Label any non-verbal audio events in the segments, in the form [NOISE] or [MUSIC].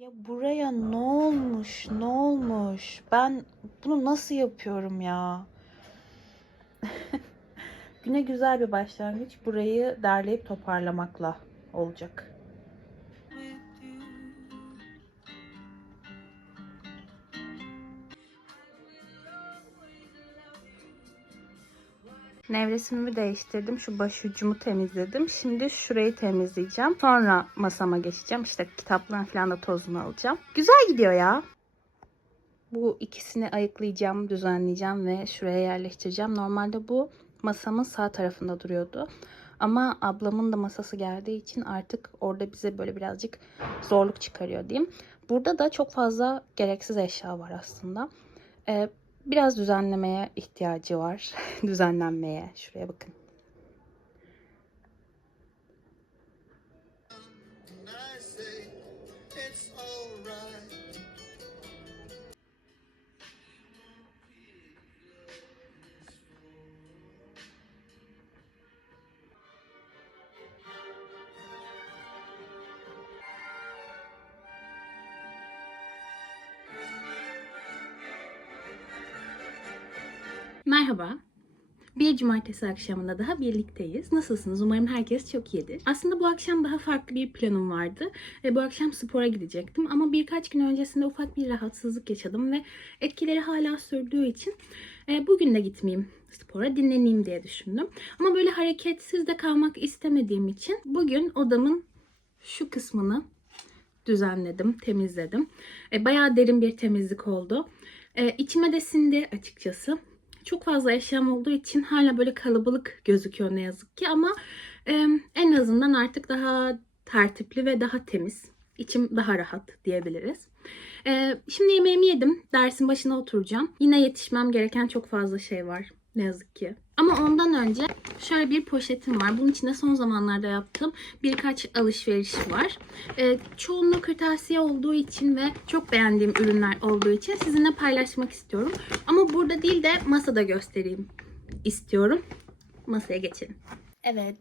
Ya buraya ne olmuş? Ne olmuş? Ben bunu nasıl yapıyorum ya? [LAUGHS] Güne güzel bir başlangıç. Burayı derleyip toparlamakla olacak. Nevresimimi değiştirdim. Şu başucumu temizledim. Şimdi şurayı temizleyeceğim. Sonra masama geçeceğim. İşte kitapların falan da tozunu alacağım. Güzel gidiyor ya. Bu ikisini ayıklayacağım, düzenleyeceğim ve şuraya yerleştireceğim. Normalde bu masamın sağ tarafında duruyordu. Ama ablamın da masası geldiği için artık orada bize böyle birazcık zorluk çıkarıyor diyeyim. Burada da çok fazla gereksiz eşya var aslında. Ee, biraz düzenlemeye ihtiyacı var. [LAUGHS] Düzenlenmeye. Şuraya bakın. Merhaba. Bir cumartesi akşamında daha birlikteyiz. Nasılsınız? Umarım herkes çok iyidir. Aslında bu akşam daha farklı bir planım vardı. E, bu akşam spora gidecektim ama birkaç gün öncesinde ufak bir rahatsızlık yaşadım ve etkileri hala sürdüğü için e, bugün de gitmeyeyim spora dinleneyim diye düşündüm. Ama böyle hareketsiz de kalmak istemediğim için bugün odamın şu kısmını düzenledim, temizledim. E, bayağı derin bir temizlik oldu. E, içime de sindi açıkçası. Çok fazla eşyam olduğu için hala böyle kalabalık gözüküyor ne yazık ki ama e, en azından artık daha tertipli ve daha temiz. İçim daha rahat diyebiliriz. E, şimdi yemeğimi yedim. Dersin başına oturacağım. Yine yetişmem gereken çok fazla şey var. Ne yazık ki. Ama ondan önce şöyle bir poşetim var. Bunun içinde son zamanlarda yaptığım birkaç alışveriş var. Ee, çoğunluğu kırtasiye olduğu için ve çok beğendiğim ürünler olduğu için sizinle paylaşmak istiyorum. Ama burada değil de masada göstereyim istiyorum. Masaya geçelim. Evet,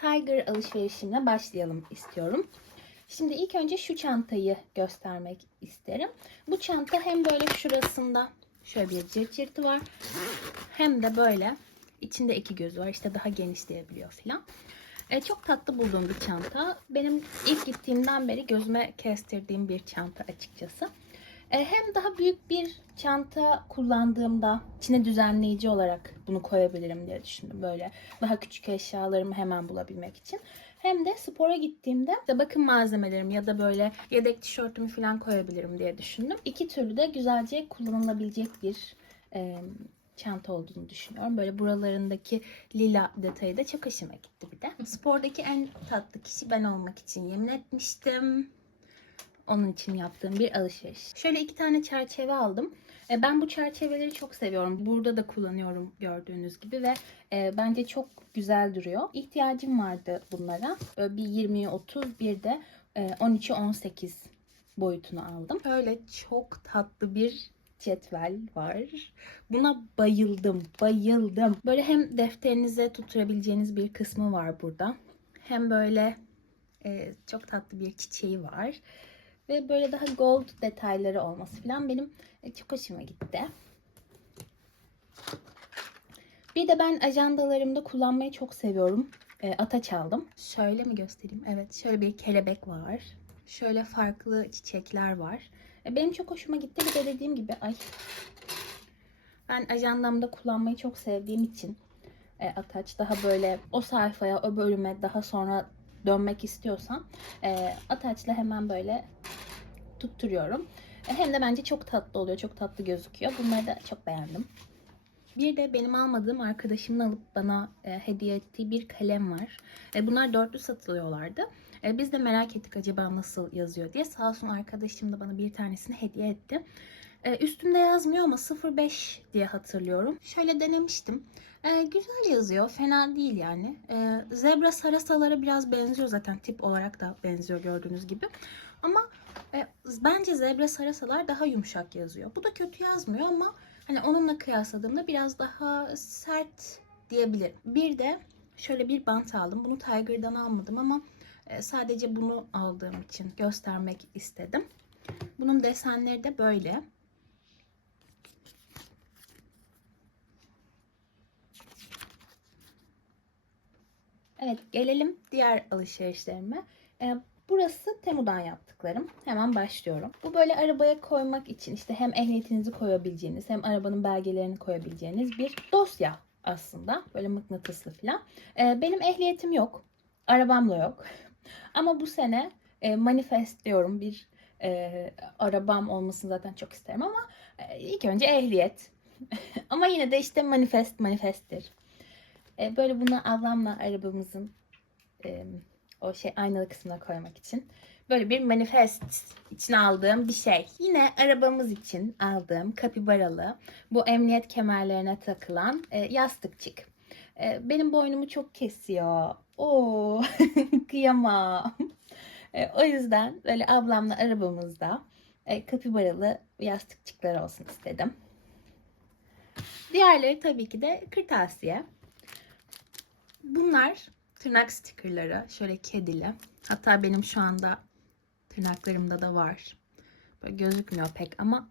Tiger alışverişine başlayalım istiyorum. Şimdi ilk önce şu çantayı göstermek isterim. Bu çanta hem böyle şurasında şöyle bir cırt cırtı var. Hem de böyle içinde iki gözü var. İşte daha genişleyebiliyor falan. E, çok tatlı bulduğum bir çanta. Benim ilk gittiğimden beri gözüme kestirdiğim bir çanta açıkçası. E, hem daha büyük bir çanta kullandığımda içine düzenleyici olarak bunu koyabilirim diye düşündüm. Böyle daha küçük eşyalarımı hemen bulabilmek için. Hem de spora gittiğimde de bakım malzemelerim ya da böyle yedek tişörtümü falan koyabilirim diye düşündüm. İki türlü de güzelce kullanılabilecek bir e, çanta olduğunu düşünüyorum. Böyle buralarındaki lila detayı da çok hoşuma gitti bir de. Spordaki en tatlı kişi ben olmak için yemin etmiştim. Onun için yaptığım bir alışveriş. Şöyle iki tane çerçeve aldım. E, Ben bu çerçeveleri çok seviyorum. Burada da kullanıyorum gördüğünüz gibi ve e, bence çok güzel duruyor. İhtiyacım vardı bunlara. Böyle bir 20'ye 30 bir de e, 13'e 18 boyutunu aldım. Böyle çok tatlı bir cetvel var. Buna bayıldım, bayıldım. Böyle hem defterinize tutturabileceğiniz bir kısmı var burada. Hem böyle e, çok tatlı bir çiçeği var. Ve böyle daha gold detayları olması falan benim e, çok hoşuma gitti. Bir de ben ajandalarımda kullanmayı çok seviyorum. E, ataç aldım. Şöyle mi göstereyim? Evet şöyle bir kelebek var. Şöyle farklı çiçekler var. E, benim çok hoşuma gitti. Bir de dediğim gibi ay ben ajandamda kullanmayı çok sevdiğim için e, ataç daha böyle o sayfaya o bölüme daha sonra dönmek istiyorsam e, ataçla hemen böyle tutturuyorum. E, hem de bence çok tatlı oluyor. Çok tatlı gözüküyor. Bunları da çok beğendim. Bir de benim almadığım arkadaşımın alıp bana e, hediye ettiği bir kalem var. E, bunlar dörtlü satılıyorlardı. E, biz de merak ettik acaba nasıl yazıyor diye. Sağ olsun arkadaşım da bana bir tanesini hediye etti. E, üstünde yazmıyor ama 05 diye hatırlıyorum. Şöyle denemiştim. E, güzel yazıyor. Fena değil yani. E, zebra sarasalara biraz benziyor zaten. Tip olarak da benziyor gördüğünüz gibi. Ama e, bence zebra sarasalar daha yumuşak yazıyor. Bu da kötü yazmıyor ama hani onunla kıyasladığımda biraz daha sert diyebilirim. Bir de şöyle bir bant aldım. Bunu Tiger'dan almadım ama e, sadece bunu aldığım için göstermek istedim. Bunun desenleri de böyle. Evet gelelim diğer alışverişlerime. Burası Temu'dan yaptıklarım. Hemen başlıyorum. Bu böyle arabaya koymak için işte hem ehliyetinizi koyabileceğiniz hem arabanın belgelerini koyabileceğiniz bir dosya aslında. Böyle mıknatıslı falan. Ee, benim ehliyetim yok. Arabam da yok. [LAUGHS] Ama bu sene e, manifestliyorum bir e, arabam olmasını zaten çok isterim ama e, ilk önce ehliyet. [LAUGHS] ama yine de işte manifest manifesttir. E, böyle bunu ablamla arabamızın e, o şey aynalı kısmına koymak için böyle bir manifest için aldığım bir şey. Yine arabamız için aldığım kapibaralı bu emniyet kemerlerine takılan e, yastıkçık. E, benim boynumu çok kesiyor. Oo [LAUGHS] kıyamam. E, o yüzden böyle ablamla arabamızda e, kapibaralı yastıkçıklar olsun istedim. Diğerleri tabii ki de kırtasiye. Bunlar tırnak stickerları. Şöyle kedili. Hatta benim şu anda tırnaklarımda da var. Böyle gözükmüyor pek ama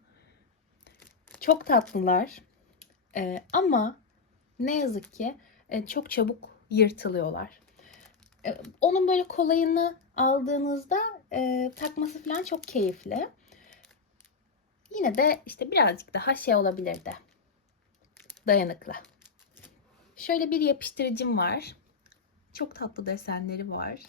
çok tatlılar. Ee, ama ne yazık ki e, çok çabuk yırtılıyorlar. Ee, onun böyle kolayını aldığınızda e, takması falan çok keyifli. Yine de işte birazcık daha şey olabilirdi. Dayanıklı. Şöyle bir yapıştırıcım var. Çok tatlı desenleri var.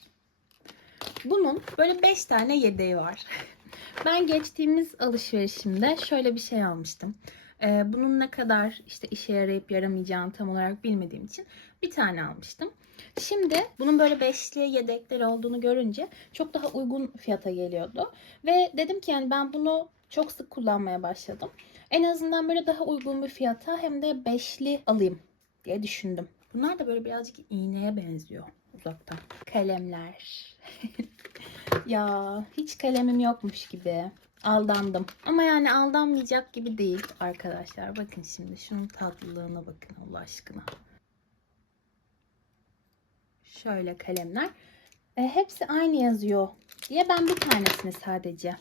Bunun böyle 5 tane yedeği var. [LAUGHS] Ben geçtiğimiz alışverişimde şöyle bir şey almıştım. Ee, bunun ne kadar işte işe yarayıp yaramayacağını tam olarak bilmediğim için bir tane almıştım. Şimdi bunun böyle beşli yedekleri olduğunu görünce çok daha uygun fiyata geliyordu. Ve dedim ki yani ben bunu çok sık kullanmaya başladım. En azından böyle daha uygun bir fiyata hem de beşli alayım diye düşündüm. Bunlar da böyle birazcık iğneye benziyor uzaktan. Kalemler. [LAUGHS] ya hiç kalemim yokmuş gibi. Aldandım. Ama yani aldanmayacak gibi değil arkadaşlar. Bakın şimdi şunun tatlılığına bakın Allah aşkına. Şöyle kalemler. E, hepsi aynı yazıyor diye ben bir tanesini sadece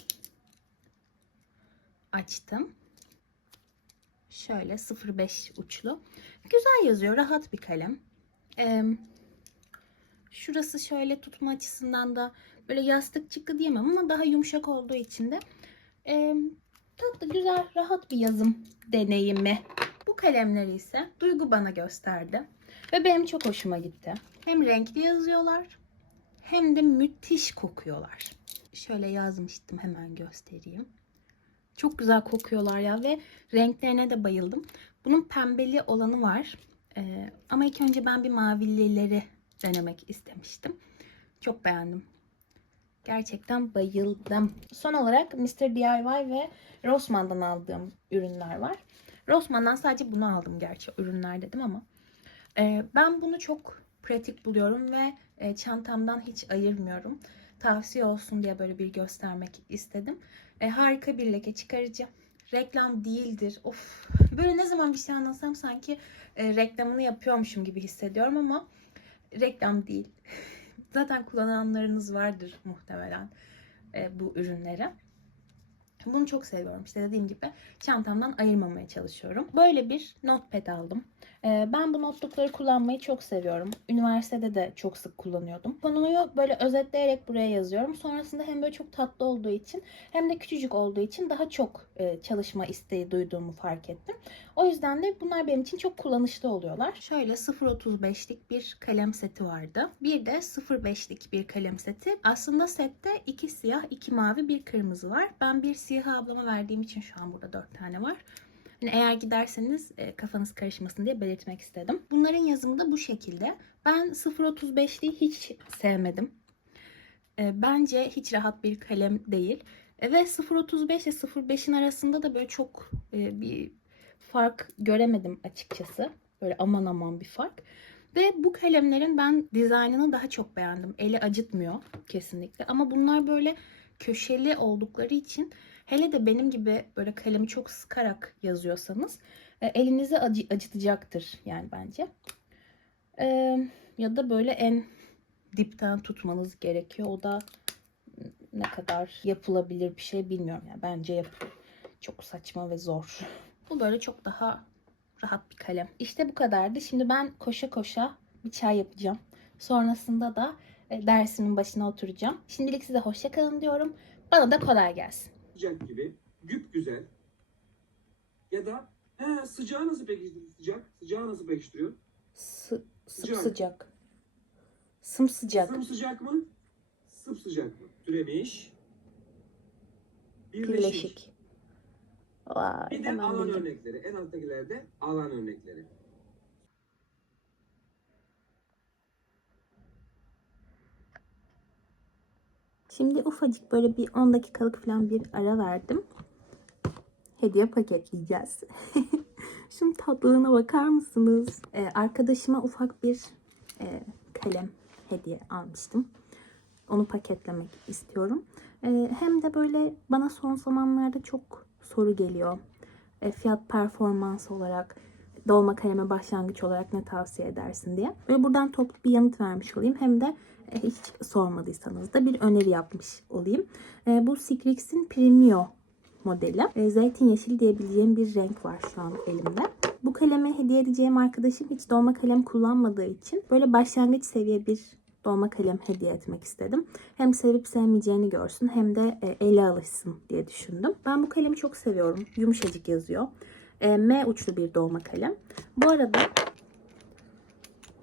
açtım. Şöyle 05 uçlu. Güzel yazıyor. Rahat bir kalem. Ee, şurası şöyle tutma açısından da böyle yastık çıkı diyemem ama daha yumuşak olduğu için de e, tatlı, güzel, rahat bir yazım deneyimi. Bu kalemleri ise Duygu bana gösterdi. Ve benim çok hoşuma gitti. Hem renkli yazıyorlar hem de müthiş kokuyorlar. Şöyle yazmıştım hemen göstereyim. Çok güzel kokuyorlar ya ve renklerine de bayıldım. Bunun pembeli olanı var. Ee, ama ilk önce ben bir mavilileri denemek istemiştim. Çok beğendim. Gerçekten bayıldım. Son olarak Mr. DIY ve Rossmann'dan aldığım ürünler var. Rossmann'dan sadece bunu aldım gerçi ürünler dedim ama. Ee, ben bunu çok pratik buluyorum ve e, çantamdan hiç ayırmıyorum. Tavsiye olsun diye böyle bir göstermek istedim. E, harika bir leke çıkarıcı. Reklam değildir. Of. Böyle ne zaman bir şey anlatsam sanki e, reklamını yapıyormuşum gibi hissediyorum ama reklam değil. [LAUGHS] Zaten kullananlarınız vardır muhtemelen e, bu ürünleri. Bunu çok seviyorum. İşte dediğim gibi çantamdan ayırmamaya çalışıyorum. Böyle bir notepad aldım. Ee, ben bu notlukları kullanmayı çok seviyorum. Üniversitede de çok sık kullanıyordum. Konuyu böyle özetleyerek buraya yazıyorum. Sonrasında hem böyle çok tatlı olduğu için hem de küçücük olduğu için daha çok e, çalışma isteği duyduğumu fark ettim. O yüzden de bunlar benim için çok kullanışlı oluyorlar. Şöyle 0.35'lik bir kalem seti vardı. Bir de 0.5'lik bir kalem seti. Aslında sette iki siyah, iki mavi, bir kırmızı var. Ben bir siyahı ablama verdiğim için şu an burada 4 tane var. Yani eğer giderseniz e, kafanız karışmasın diye belirtmek istedim. Bunların yazımı da bu şekilde. Ben 0.35'liği hiç sevmedim. E, bence hiç rahat bir kalem değil. E, ve 0.35 ile 0.5'in arasında da böyle çok e, bir fark göremedim açıkçası. Böyle aman aman bir fark. Ve bu kalemlerin ben dizaynını daha çok beğendim. Eli acıtmıyor kesinlikle. Ama bunlar böyle köşeli oldukları için hele de benim gibi böyle kalemi çok sıkarak yazıyorsanız e, elinizi acı, acıtacaktır yani bence. E, ya da böyle en dipten tutmanız gerekiyor. O da ne kadar yapılabilir bir şey bilmiyorum. Yani bence yapılır. Çok saçma ve zor. Bu böyle çok daha rahat bir kalem. İşte bu kadardı. Şimdi ben koşa koşa bir çay yapacağım. Sonrasında da e, dersimin başına oturacağım. Şimdilik size hoşça kalın diyorum. Bana da kolay gelsin. Sıcak gibi güp güzel ya da he, sıcağı nasıl pekiştiriyor sıcak sıcağı nasıl pekiştiriyor Sı Sıcak. sıcak. Sımsıcak. sımsıcak mı sıcak mı türemiş birleşik, Birleşik. Vay, bir de alan bildim. örnekleri en alttakilerde alan örnekleri Şimdi ufacık böyle bir 10 dakikalık falan bir ara verdim. Hediye paketleyeceğiz. [LAUGHS] Şunun tatlılığına bakar mısınız? Ee, arkadaşıma ufak bir e, kalem hediye almıştım. Onu paketlemek istiyorum. Ee, hem de böyle bana son zamanlarda çok soru geliyor. E, fiyat performans olarak dolma kaleme başlangıç olarak ne tavsiye edersin diye. Böyle buradan toplu bir yanıt vermiş olayım. Hem de e, hiç sormadıysanız da bir öneri yapmış olayım. E, bu Sikrix'in Premio modeli. E, zeytin yeşil diyebileceğim bir renk var şu an elimde. Bu kalemi hediye edeceğim arkadaşım hiç dolma kalem kullanmadığı için böyle başlangıç seviye bir dolma kalem hediye etmek istedim. Hem sevip sevmeyeceğini görsün hem de ele alışsın diye düşündüm. Ben bu kalemi çok seviyorum. Yumuşacık yazıyor. E, M uçlu bir dolma kalem. Bu arada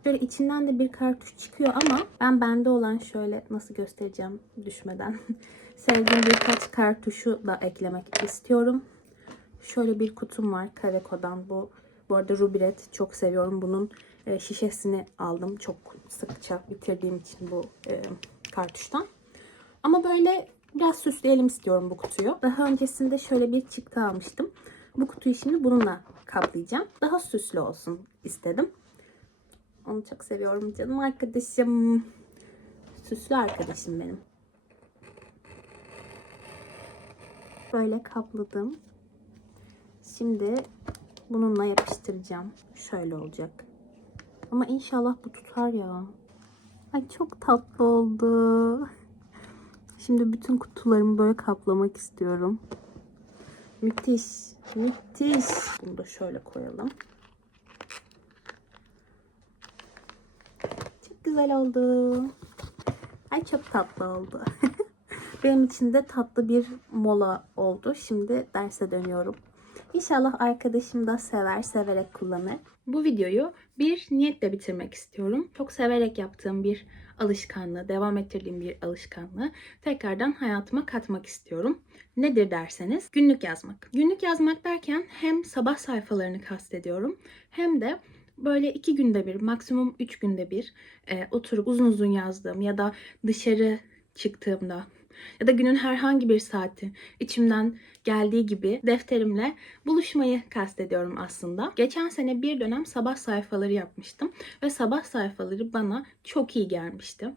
Böyle içinden de bir kartuş çıkıyor ama ben bende olan şöyle nasıl göstereceğim düşmeden. [LAUGHS] Sevdiğim birkaç kartuşu da eklemek istiyorum. Şöyle bir kutum var Kareko'dan. Bu bu arada Rubiret çok seviyorum. Bunun e, şişesini aldım. Çok sıkça bitirdiğim için bu e, kartuştan. Ama böyle biraz süsleyelim istiyorum bu kutuyu. Daha öncesinde şöyle bir çıktı almıştım. Bu kutuyu şimdi bununla kaplayacağım. Daha süslü olsun istedim. Onu çok seviyorum canım arkadaşım. Süslü arkadaşım benim. Böyle kapladım. Şimdi bununla yapıştıracağım. Şöyle olacak. Ama inşallah bu tutar ya. Ay çok tatlı oldu. Şimdi bütün kutularımı böyle kaplamak istiyorum. Müthiş. Müthiş. Bunu da şöyle koyalım. Çok güzel oldu. Ay çok tatlı oldu. [LAUGHS] Benim için de tatlı bir mola oldu. Şimdi derse dönüyorum. İnşallah arkadaşım da sever, severek kullanır. Bu videoyu bir niyetle bitirmek istiyorum. Çok severek yaptığım bir alışkanlığı, devam ettirdiğim bir alışkanlığı tekrardan hayatıma katmak istiyorum. Nedir derseniz günlük yazmak. Günlük yazmak derken hem sabah sayfalarını kastediyorum hem de böyle iki günde bir, maksimum üç günde bir e, oturup uzun uzun yazdığım ya da dışarı çıktığımda ya da günün herhangi bir saati içimden geldiği gibi defterimle buluşmayı kastediyorum aslında. Geçen sene bir dönem sabah sayfaları yapmıştım ve sabah sayfaları bana çok iyi gelmişti.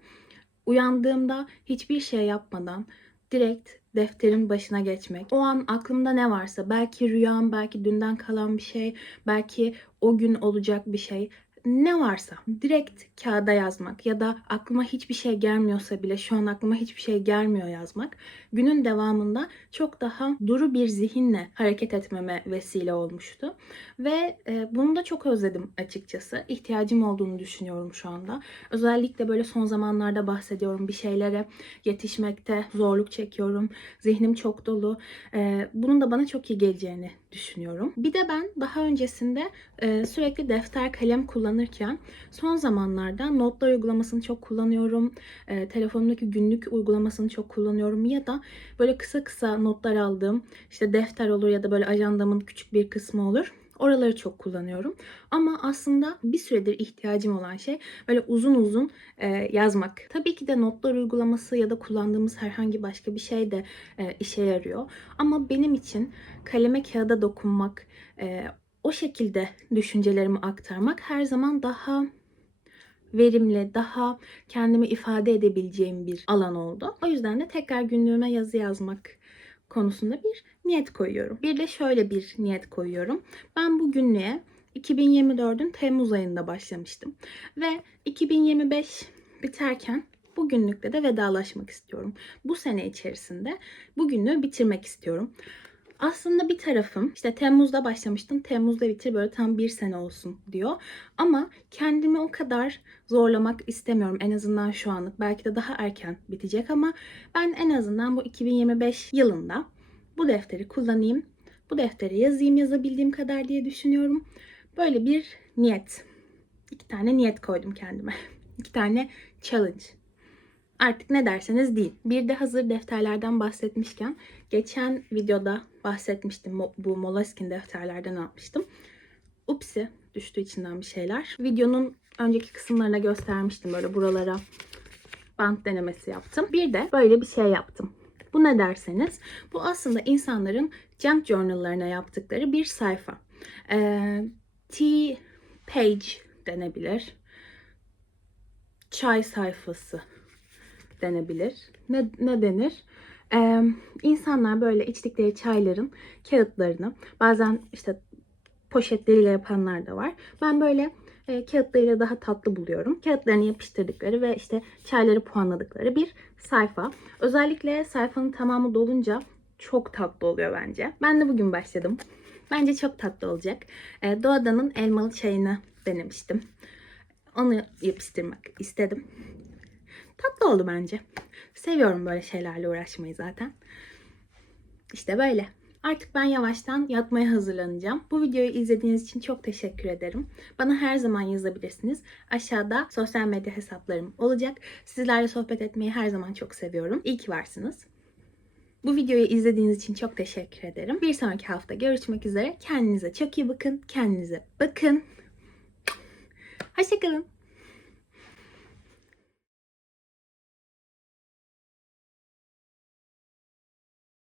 Uyandığımda hiçbir şey yapmadan direkt defterin başına geçmek. O an aklımda ne varsa belki rüyam, belki dünden kalan bir şey, belki o gün olacak bir şey ne varsa direkt kağıda yazmak ya da aklıma hiçbir şey gelmiyorsa bile şu an aklıma hiçbir şey gelmiyor yazmak günün devamında çok daha duru bir zihinle hareket etmeme vesile olmuştu. Ve e, bunu da çok özledim açıkçası. İhtiyacım olduğunu düşünüyorum şu anda. Özellikle böyle son zamanlarda bahsediyorum bir şeylere yetişmekte zorluk çekiyorum. Zihnim çok dolu. E, bunun da bana çok iyi geleceğini düşünüyorum. Bir de ben daha öncesinde e, sürekli defter kalem kullanırken son zamanlarda notlar uygulamasını çok kullanıyorum. E, telefonumdaki günlük uygulamasını çok kullanıyorum ya da böyle kısa kısa notlar aldığım işte defter olur ya da böyle ajandamın küçük bir kısmı olur. Oraları çok kullanıyorum. Ama aslında bir süredir ihtiyacım olan şey böyle uzun uzun e, yazmak. Tabii ki de notlar uygulaması ya da kullandığımız herhangi başka bir şey de e, işe yarıyor. Ama benim için kaleme kağıda dokunmak, e, o şekilde düşüncelerimi aktarmak her zaman daha verimli, daha kendimi ifade edebileceğim bir alan oldu. O yüzden de tekrar günlüğüme yazı yazmak konusunda bir niyet koyuyorum. Bir de şöyle bir niyet koyuyorum. Ben bu günlüğe 2024'ün Temmuz ayında başlamıştım. Ve 2025 biterken Bu günlükte de vedalaşmak istiyorum. Bu sene içerisinde bu günlüğü bitirmek istiyorum. Aslında bir tarafım işte Temmuz'da başlamıştım. Temmuz'da bitir böyle tam bir sene olsun diyor. Ama kendimi o kadar zorlamak istemiyorum en azından şu anlık. Belki de daha erken bitecek ama ben en azından bu 2025 yılında bu defteri kullanayım. Bu defteri yazayım yazabildiğim kadar diye düşünüyorum. Böyle bir niyet. İki tane niyet koydum kendime. [LAUGHS] İki tane challenge. Artık ne derseniz deyin. Bir de hazır defterlerden bahsetmişken geçen videoda bahsetmiştim bu Moleskine defterlerden almıştım. Upsi düştü içinden bir şeyler. Videonun önceki kısımlarına göstermiştim böyle buralara bant denemesi yaptım. Bir de böyle bir şey yaptım. Bu ne derseniz bu aslında insanların junk journal'larına yaptıkları bir sayfa. Ee, tea page denebilir. Çay sayfası denebilir. Ne, ne denir? Ee, insanlar böyle içtikleri çayların kağıtlarını bazen işte poşetleriyle yapanlar da var. Ben böyle e, kağıtlarıyla daha tatlı buluyorum. Kağıtlarını yapıştırdıkları ve işte çayları puanladıkları bir sayfa. Özellikle sayfanın tamamı dolunca çok tatlı oluyor bence. Ben de bugün başladım. Bence çok tatlı olacak. E, Doğadan'ın elmalı çayını denemiştim. Onu yapıştırmak istedim. Tatlı oldu bence. Seviyorum böyle şeylerle uğraşmayı zaten. İşte böyle. Artık ben yavaştan yatmaya hazırlanacağım. Bu videoyu izlediğiniz için çok teşekkür ederim. Bana her zaman yazabilirsiniz. Aşağıda sosyal medya hesaplarım olacak. Sizlerle sohbet etmeyi her zaman çok seviyorum. İyi ki varsınız. Bu videoyu izlediğiniz için çok teşekkür ederim. Bir sonraki hafta görüşmek üzere. Kendinize çok iyi bakın. Kendinize bakın. Hoşçakalın.